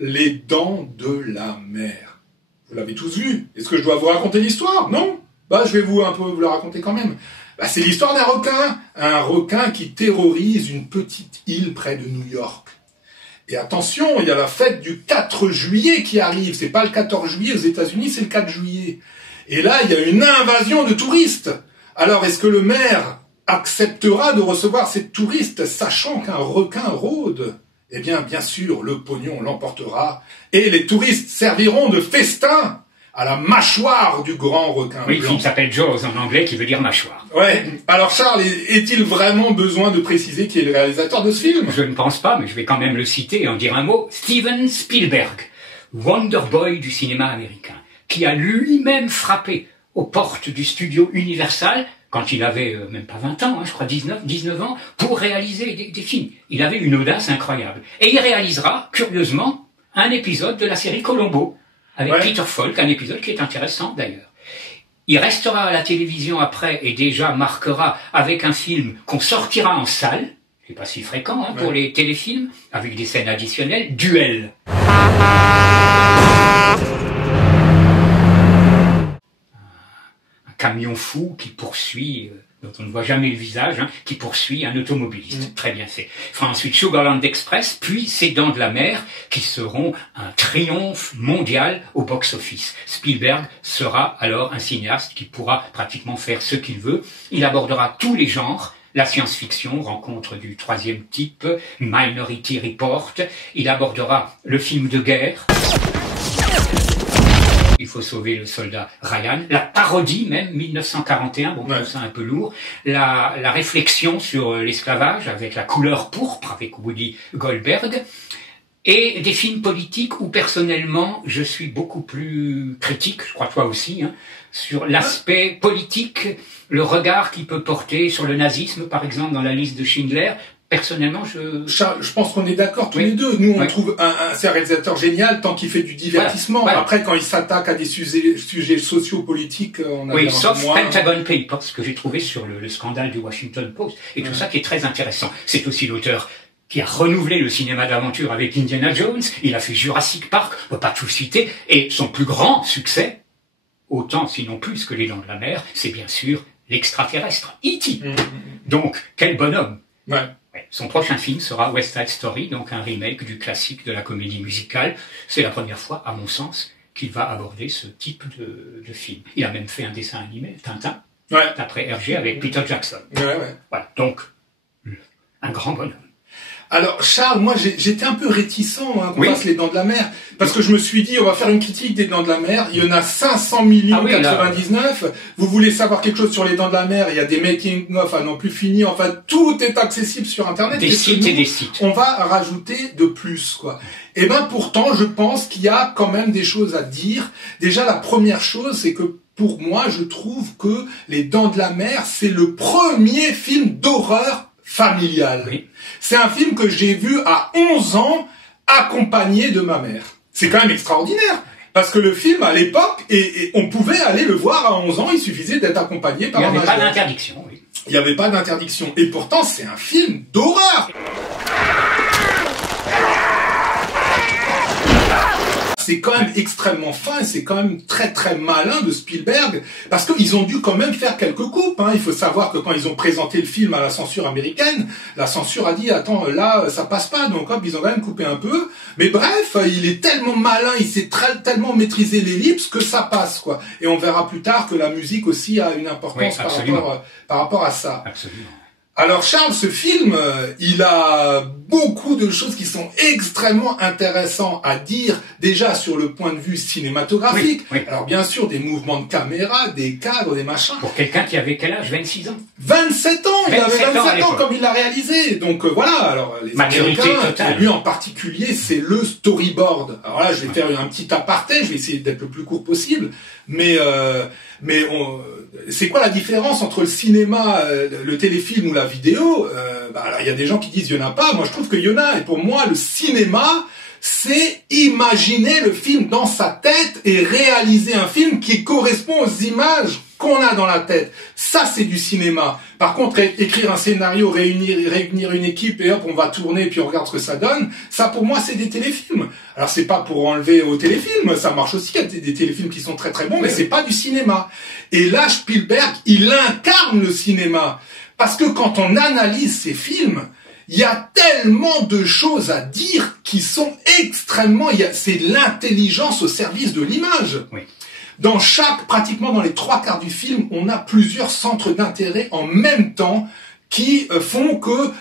Les Dents de la Mer. Vous l'avez tous vu. Est-ce que je dois vous raconter l'histoire? Non? Bah, je vais un peu vous la raconter quand même. Bah, c'est l'histoire d'un requin. Un requin qui terrorise une petite île près de New York. Et attention, il y a la fête du 4 juillet qui arrive. C'est pas le 14 juillet aux États-Unis, c'est le 4 juillet. Et là, il y a une invasion de touristes. Alors, est-ce que le maire acceptera de recevoir ces touristes, sachant qu'un requin rôde? Eh bien, bien sûr, le pognon l'emportera, et les touristes serviront de festin à la mâchoire du grand requin oui, blanc. Le film s'appelle Jaws en anglais, qui veut dire mâchoire. Ouais. Alors Charles, est-il vraiment besoin de préciser qui est le réalisateur de ce film? Je ne pense pas, mais je vais quand même le citer et en dire un mot. Steven Spielberg, Wonder Boy du cinéma américain, qui a lui-même frappé aux portes du studio Universal, quand il avait même pas 20 ans, je crois 19 ans, pour réaliser des films. Il avait une audace incroyable. Et il réalisera, curieusement, un épisode de la série Columbo, avec Peter Falk, un épisode qui est intéressant d'ailleurs. Il restera à la télévision après et déjà marquera avec un film qu'on sortira en salle, c'est pas si fréquent pour les téléfilms, avec des scènes additionnelles, Duel. Un camion fou qui poursuit, dont on ne voit jamais le visage, qui poursuit un automobiliste. Très bien fait. Fera ensuite Sugarland Express, puis Ces Dents de la Mer, qui seront un triomphe mondial au box-office. Spielberg sera alors un cinéaste qui pourra pratiquement faire ce qu'il veut. Il abordera tous les genres, la science-fiction, Rencontre du troisième type, Minority Report. Il abordera le film de guerre. Il faut sauver le soldat Ryan, la parodie même, 1941, bon, ça un peu lourd, la réflexion sur l'esclavage avec La couleur pourpre, avec Whoopi Goldberg, et des films politiques où personnellement je suis beaucoup plus critique, je crois toi aussi, sur l'aspect politique, le regard qu'il peut porter sur le nazisme, par exemple, dans La liste de Schindler. Personnellement, Charles, je pense qu'on est d'accord tous les deux. Nous, on trouve c'est un réalisateur génial tant qu'il fait du divertissement. Voilà. Après, quand il s'attaque à des sujets sociopolitiques, on a sauf Pentagon Papers, que j'ai trouvé sur le scandale du Washington Post, et tout ça qui est très intéressant. C'est aussi l'auteur qui a renouvelé le cinéma d'aventure avec Indiana Jones. Il a fait Jurassic Park, on peut pas tout citer, et son plus grand succès, autant sinon plus que Les Dents de la Mer, c'est bien sûr l'extraterrestre, E.T. Donc, quel bonhomme. Son prochain film sera West Side Story, donc un remake du classique de la comédie musicale. C'est la première fois, à mon sens, qu'il va aborder ce type de film. Il a même fait un dessin animé, Tintin, d'après Hergé, avec Peter Jackson. Voilà, donc, un grand bonhomme. Alors Charles, moi j'étais un peu réticent qu'on fasse Les Dents de la Mer, parce que je me suis dit on va faire une critique des Dents de la Mer, il y en a 500 millions 99, vous voulez savoir quelque chose sur Les Dents de la Mer, il y a des making-of à non plus fini, enfin tout est accessible sur internet. Des sites et des sites. On va rajouter de plus, quoi. Et ben pourtant je pense qu'il y a quand même des choses à dire. Déjà la première chose c'est que pour moi je trouve que Les Dents de la Mer c'est le premier film d'horreur familial. C'est un film que j'ai vu à 11 ans, accompagné de ma mère. C'est quand même extraordinaire, parce que le film, à l'époque, et on pouvait aller le voir à 11 ans, il suffisait d'être accompagné par un majeur. Il n'y avait pas d'interdiction, Il n'y avait pas d'interdiction. Et pourtant, c'est un film d'horreur. C'est quand même extrêmement fin et c'est quand même très très malin de Spielberg, parce qu'ils ont dû quand même faire quelques coupes. Il faut savoir que quand ils ont présenté le film à la censure américaine, la censure a dit attends là ça passe pas, donc hop ils ont quand même coupé un peu. Mais bref, il est tellement malin, il sait tellement maîtriser l'ellipse que ça passe quoi. Et on verra plus tard que la musique aussi a une importance par rapport à ça. Absolument. Alors Charles, ce film, il a beaucoup de choses qui sont extrêmement intéressantes à dire, déjà sur le point de vue cinématographique. Alors bien sûr, des mouvements de caméra, des cadres, des machins. Pour quelqu'un qui avait quel âge? 26 ans 27 ans. Il avait 27 ans comme il l'a réalisé. Donc voilà, alors les Américains, lui en particulier, c'est le storyboard. Alors là, je vais faire un petit aparté, je vais essayer d'être le plus court possible. Mais c'est quoi la différence entre le cinéma, le téléfilm ou la vidéo? Alors il y a des gens qui disent il y en a pas. Moi je trouve qu'il y en a. Et pour moi le cinéma c'est imaginer le film dans sa tête et réaliser un film qui correspond aux images qu'on a dans la tête. Ça, c'est du cinéma. Par contre, écrire un scénario, réunir une équipe et hop, on va tourner puis on regarde ce que ça donne. Ça, pour moi, c'est des téléfilms. Alors, c'est pas pour enlever aux téléfilms. Ça marche aussi. Il y a des téléfilms qui sont très très bons, mais c'est pas du cinéma. Et là, Spielberg, il incarne le cinéma. Parce que quand on analyse ces films, il y a tellement de choses à dire qui sont extrêmement... C'est l'intelligence au service de l'image. Oui. Pratiquement dans les 3/4 du film, on a plusieurs centres d'intérêt en même temps qui font que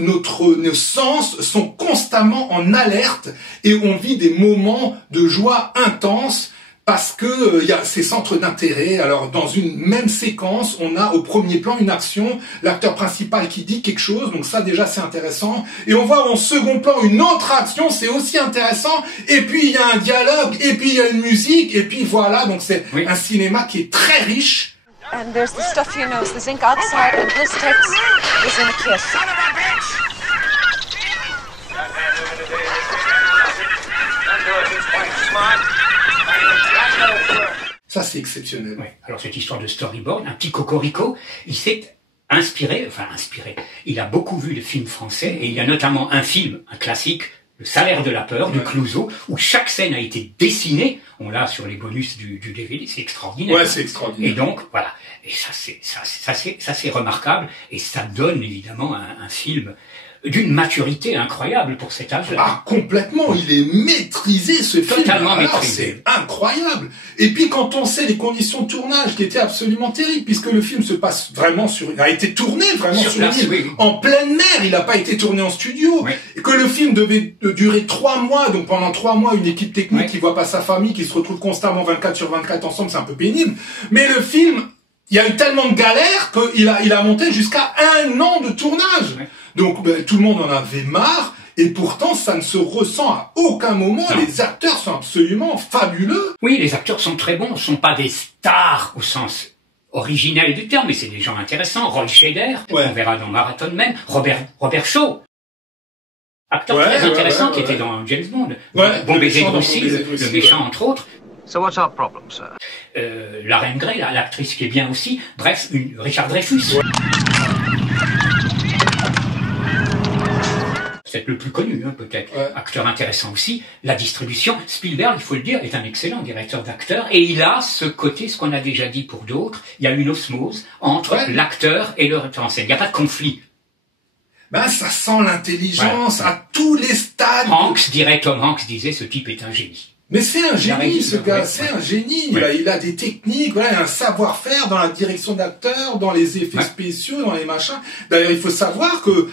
nos sens sont constamment en alerte et on vit des moments de joie intense parce que il y a ces centres d'intérêt. Alors dans une même séquence, on a au premier plan une action, l'acteur principal qui dit quelque chose, donc ça déjà c'est intéressant. Et on voit en second plan une autre action, c'est aussi intéressant. Et puis il y a un dialogue, et puis il y a une musique, et puis voilà. Donc c'est un cinéma qui est très riche. And there's the stuff you know, the zinc oxide and blistex is in a kit. Ça, c'est exceptionnel. Ouais. Alors, cette histoire de storyboard, un petit cocorico, il s'est inspiré. Il a beaucoup vu de films français, et il y a notamment un film, un classique, Le Salaire de la peur, de Clouzot, où chaque scène a été dessinée. On l'a sur les bonus du DVD, c'est extraordinaire. Ouais, c'est extraordinaire. Et donc, voilà. Et ça, c'est remarquable, et ça donne évidemment un film d'une maturité incroyable pour cet âge-là. Ah, complètement, il est maîtrisé, ce film. Totalement maîtrisé. C'est incroyable. Et puis quand on sait les conditions de tournage qui étaient absolument terribles, puisque le film se passe vraiment a été tourné vraiment sur une île, en pleine mer, il n'a pas été tourné en studio, et que le film devait durer 3 mois, donc pendant 3 mois, une équipe technique qui voit pas sa famille, qui se retrouve constamment 24/24 ensemble, c'est un peu pénible. Mais le film, il y a eu tellement de galères qu'il a monté jusqu'à 1 an de tournage. Donc tout le monde en avait marre, et pourtant ça ne se ressent à aucun moment. Non. Les acteurs sont absolument fabuleux. Oui, les acteurs sont très bons, ne sont pas des stars au sens originel du terme, mais c'est des gens intéressants. Roy Scheider, on verra dans Marathon Man, Robert Shaw, acteur très intéressant qui était dans James Bond. Bon baiser de Russie, le méchant entre autres. So what's our problem, sir? La Reine Grey, l'actrice qui est bien aussi. Bref, Richard Dreyfuss. C'est le plus connu, peut-être. Acteur intéressant aussi. La distribution. Spielberg, il faut le dire, est un excellent directeur d'acteurs. Et il a ce côté, ce qu'on a déjà dit pour d'autres, il y a une osmose entre l'acteur et le metteur en scène. Il n'y a pas de conflit. Ben, ça sent l'intelligence à tous les stades. Tom Hanks disait, ce type est un génie. Mais c'est un génie, ce gars, c'est un génie. Il a des techniques, un savoir-faire dans la direction d'acteurs, dans les effets spéciaux, dans les machins. D'ailleurs, il faut savoir que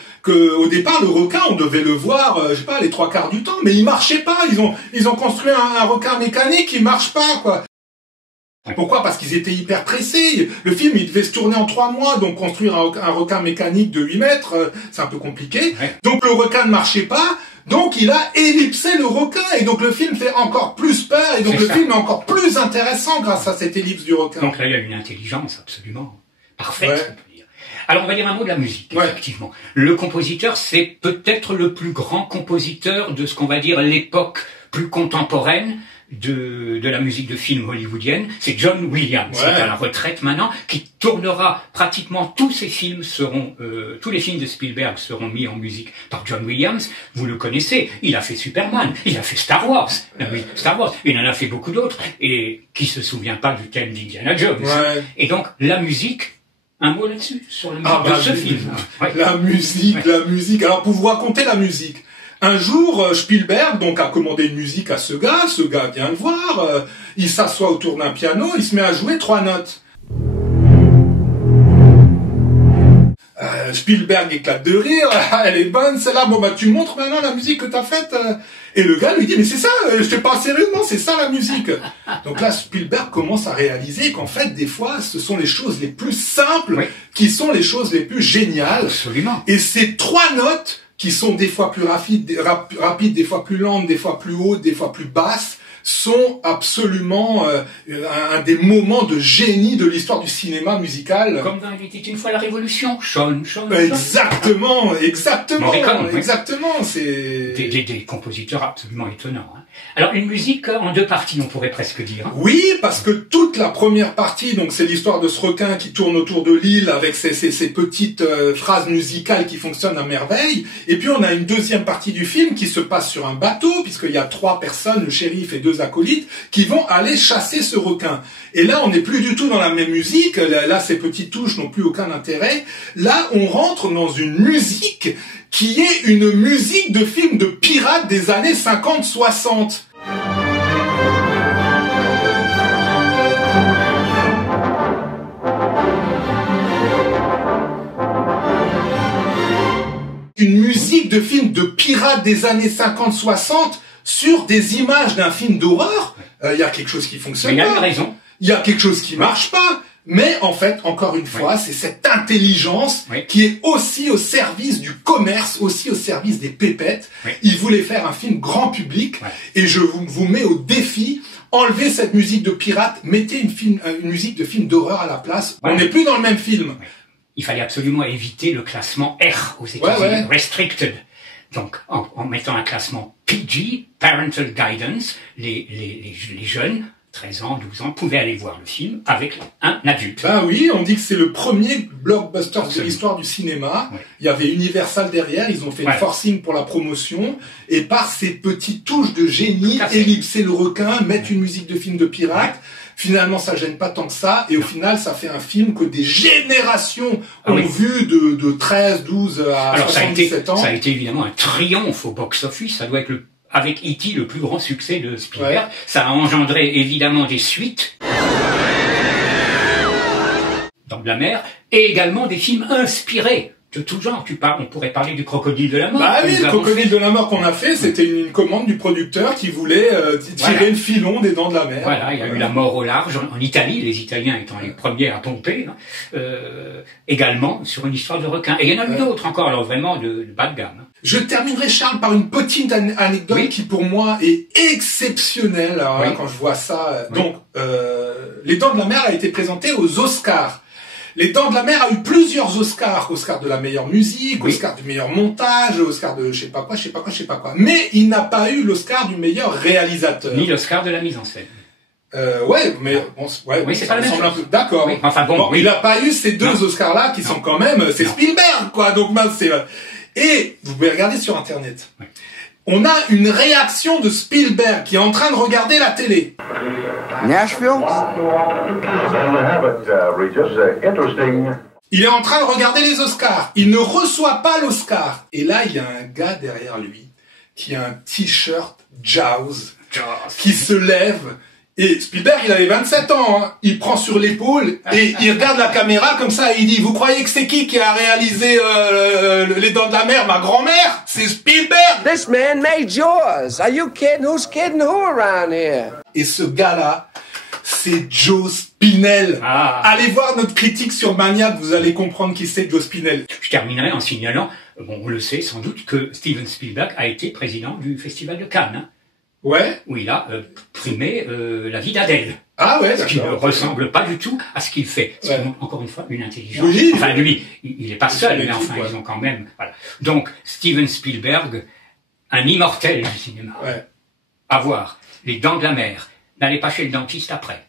au départ, le requin, on devait le voir, je sais pas, les 3/4 du temps, mais il marchait pas. Ils ont construit un requin mécanique qui marche pas, quoi. Pourquoi? Parce qu'ils étaient hyper pressés. Le film, il devait se tourner en 3 mois, donc construire un requin mécanique de 8 mètres, c'est un peu compliqué. Donc le requin ne marchait pas. Donc il a ellipsé le requin, et donc le film fait encore plus peur, et donc le film est encore plus intéressant grâce à cette ellipse du requin. Donc là, il y a une intelligence absolument parfaite, on peut dire. Alors on va dire un mot de la musique, effectivement. Le compositeur, c'est peut-être le plus grand compositeur de ce qu'on va dire l'époque plus contemporaine de la musique de film hollywoodienne. C'est John Williams, qui est à la retraite maintenant, qui tournera pratiquement tous ses films tous les films de Spielberg seront mis en musique par John Williams. Vous le connaissez, il a fait Superman, il a fait Star Wars, il en a fait beaucoup d'autres, et qui se souvient pas du thème d'Indiana Jones. Et donc, la musique, un mot là-dessus, sur la musique de ce film. La musique. Alors, pour vous raconter la musique, un jour, Spielberg a commandé une musique à ce gars vient le voir, il s'assoit autour d'un piano, il se met à jouer 3 notes. Spielberg éclate de rire, elle est bonne celle-là, tu me montres maintenant la musique que t'as faite. Et le gars lui dit, mais c'est ça, je te parle sérieusement, c'est ça la musique. Donc là, Spielberg commence à réaliser qu'en fait, des fois, ce sont les choses les plus simples qui sont les choses les plus géniales. Absolument. Et ces 3 notes qui sont des fois plus rapides, des fois plus lentes, des fois plus hautes, des fois plus basses, sont absolument un des moments de génie de l'histoire du cinéma musical. Comme dans Il était une fois la Révolution. Sean. Exactement. Morricone, oui. Exactement. C'est des compositeurs absolument étonnants. Hein. Alors une musique en deux parties, on pourrait presque dire. Hein. Oui, parce que toute la première partie, donc c'est l'histoire de ce requin qui tourne autour de l'île avec ces petites phrases musicales qui fonctionnent à merveille. Et puis on a une deuxième partie du film qui se passe sur un bateau, puisqu'il y a 3 personnes, le shérif et 2 acolytes, qui vont aller chasser ce requin. Et là, on n'est plus du tout dans la même musique. Là, ces petites touches n'ont plus aucun intérêt. Là, on rentre dans une musique qui est une musique de film de pirates des années 50-60. Une musique de film de pirates des années 50-60 sur des images d'un film d'horreur. Il y a quelque chose qui fonctionne pas. Il y a une raison. Il y a quelque chose qui marche pas. Mais en fait, encore une fois, c'est cette intelligence qui est aussi au service du commerce, aussi au service des pépettes. Il voulait faire un film grand public et je vous mets au défi, enlevez cette musique de pirate, mettez une musique de film d'horreur à la place. On n'est plus dans le même film. Il fallait absolument éviter le classement R aux États-Unis, restricted. Donc, en mettant un classement PG, Parental Guidance, les jeunes, 13 ans, 12 ans, pouvaient aller voir le film avec un adulte. Ben oui, on dit que c'est le premier blockbuster de l'histoire du cinéma. Il y avait Universal derrière, ils ont fait le forcing pour la promotion, et par ces petites touches de génie, ellipser le requin, mettre une musique de film de pirate, finalement ça gêne pas tant que ça, et au final ça fait un film que des générations ont vu de 13, 12 à 77 ans. Ça a été évidemment un triomphe au box-office, ça doit être avec E.T. le plus grand succès de Spielberg. Ça a engendré évidemment des suites dans de la mer, et également des films inspirés de tout genre. On pourrait parler du Crocodile de la mort. Bah oui, le Crocodile de la mort qu'on a fait, c'était une commande du producteur qui voulait tirer le filon des Dents de la mer. Voilà, il y a eu La mort au large en Italie, les Italiens étant les premiers à pomper, hein, également sur une histoire de requin. Et il y en a eu d'autres encore, alors vraiment de bas de gamme. Je terminerai, Charles, par une petite anecdote qui pour moi est exceptionnelle. Alors, là, quand je vois ça, donc Les Dents de la mer a été présenté aux Oscars. Les Dents de la mer a eu plusieurs Oscars. Oscar de la meilleure musique, Oscar du meilleur montage, Oscar de je sais pas quoi. Mais il n'a pas eu l'Oscar du meilleur réalisateur. Ni l'Oscar de la mise en scène. C'est pas la même chose. D'accord. Oui, enfin bon, il n'a pas eu ces deux Oscars-là qui sont quand même, c'est Spielberg, quoi. Donc, et vous pouvez regarder sur Internet. On a une réaction de Spielberg qui est en train de regarder la télé. Nashville? Il est en train de regarder les Oscars. Il ne reçoit pas l'Oscar. Et là, il y a un gars derrière lui qui a un t-shirt Jaws qui se lève. Et Spielberg, il avait 27 ans, hein. Il prend sur l'épaule et il regarde la caméra comme ça et il dit, vous croyez que c'est qui a réalisé Les Dents de la mer? Ma grand-mère? C'est Spielberg! This man made Jaws. Are you kidding? Who's kidding who around here? Et ce gars-là, c'est Joe Spinell. Allez voir notre critique sur Maniac, vous allez comprendre qui c'est Joe Spinell. Je terminerai en signalant, on le sait sans doute, que Steven Spielberg a été président du Festival de Cannes. Hein. Où il a primé la vie d'Adèle. Ce qui ne ressemble pas du tout à ce qu'il fait. C'est encore une fois une intelligence. Oui, enfin, lui, il n'est pas seul, mais enfin, ils ont quand même... Voilà. Donc, Steven Spielberg, un immortel du cinéma. À voir. Les Dents de la mer. N'allez pas chez le dentiste après.